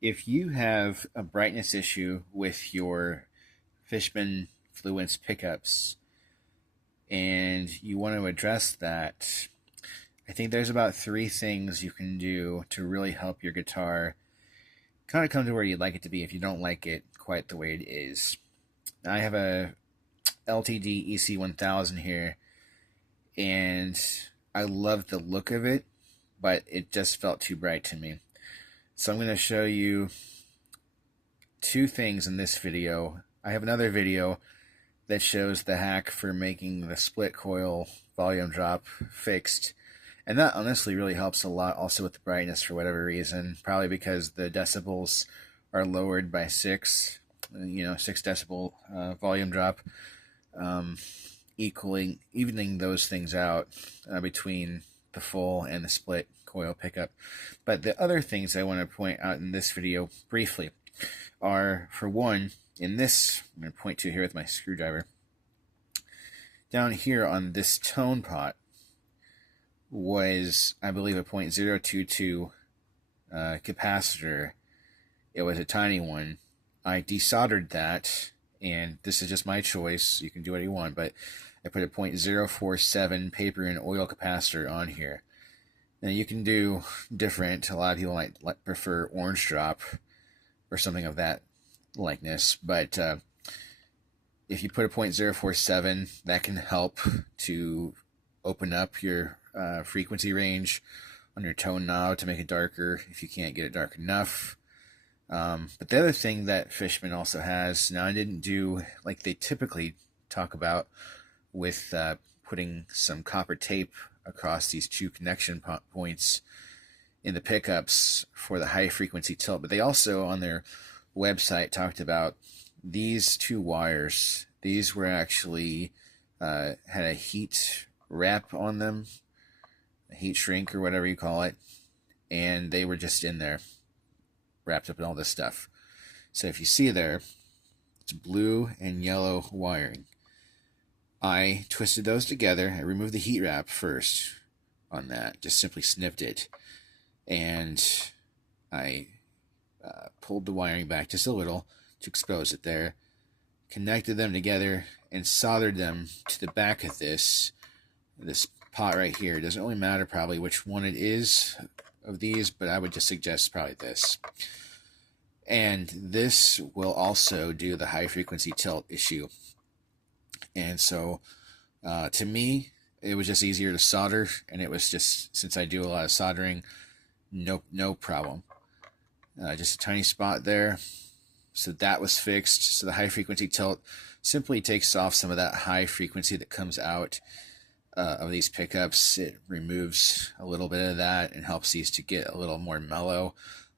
If you have a brightness issue with your Fishman Fluence pickups and you want to address that, I think there's about 3 things you can do to really help your guitar kind of come to where you'd like it to be if you don't like it quite the way it is. I have a LTD EC1000 here, and I love the look of it, but it just felt too bright to me. So I'm going to show you 2 things in this video. I have another video that shows the hack for making the split coil volume drop fixed, and that honestly really helps a lot also with the brightness for whatever reason, probably because the decibels are lowered by 6 decibel volume drop, evening those things out between the full and the split coil pickup. But the other things I want to point out in this video briefly are, for one, in this, I'm going to point to here with my screwdriver, down here on this tone pot was, I believe, a .022 capacitor. It was a tiny one. I desoldered that, and this is just my choice. You can do what you want, but I put a .047 paper and oil capacitor on here. Now you can do different. A lot of people might prefer orange drop or something of that likeness, but if you put a .047, that can help to open up your frequency range on your tone knob to make it darker if you can't get it dark enough. But the other thing that Fishman also has, now I didn't do like they typically talk about with putting some copper tape across these 2 connection points in the pickups for the high frequency tilt, but they also on their website talked about these 2 wires. These were actually had a heat wrap on them, a heat shrink or whatever you call it, and they were just in there wrapped up in all this stuff. So if you see there, it's blue and yellow wiring. I twisted those together. I removed the heat wrap first on that, just simply snipped it, and I pulled the wiring back just a little to expose it there, connected them together, and soldered them to the back of this pot right here. It doesn't really matter probably which one it is of these, but I would just suggest probably this. And this will also do the high frequency tilt issue. And so to me, it was just easier to solder, and it was just, since I do a lot of soldering, no problem. Just a tiny spot there. So that was fixed. So the high frequency tilt simply takes off some of that high frequency that comes out of these pickups. It removes a little bit of that and helps these to get a little more mellow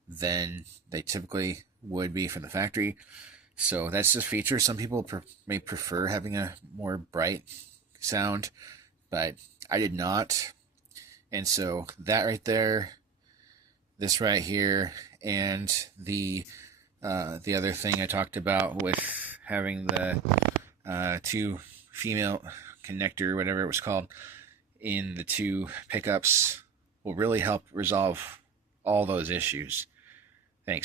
than they typically would be from the factory. So that's just a feature. Some people may prefer having a more bright sound, but I did not. And so that right there, this right here, and the other thing I talked about with having the 2 female connector, whatever it was called, in the 2 pickups will really help resolve all those issues. Thanks.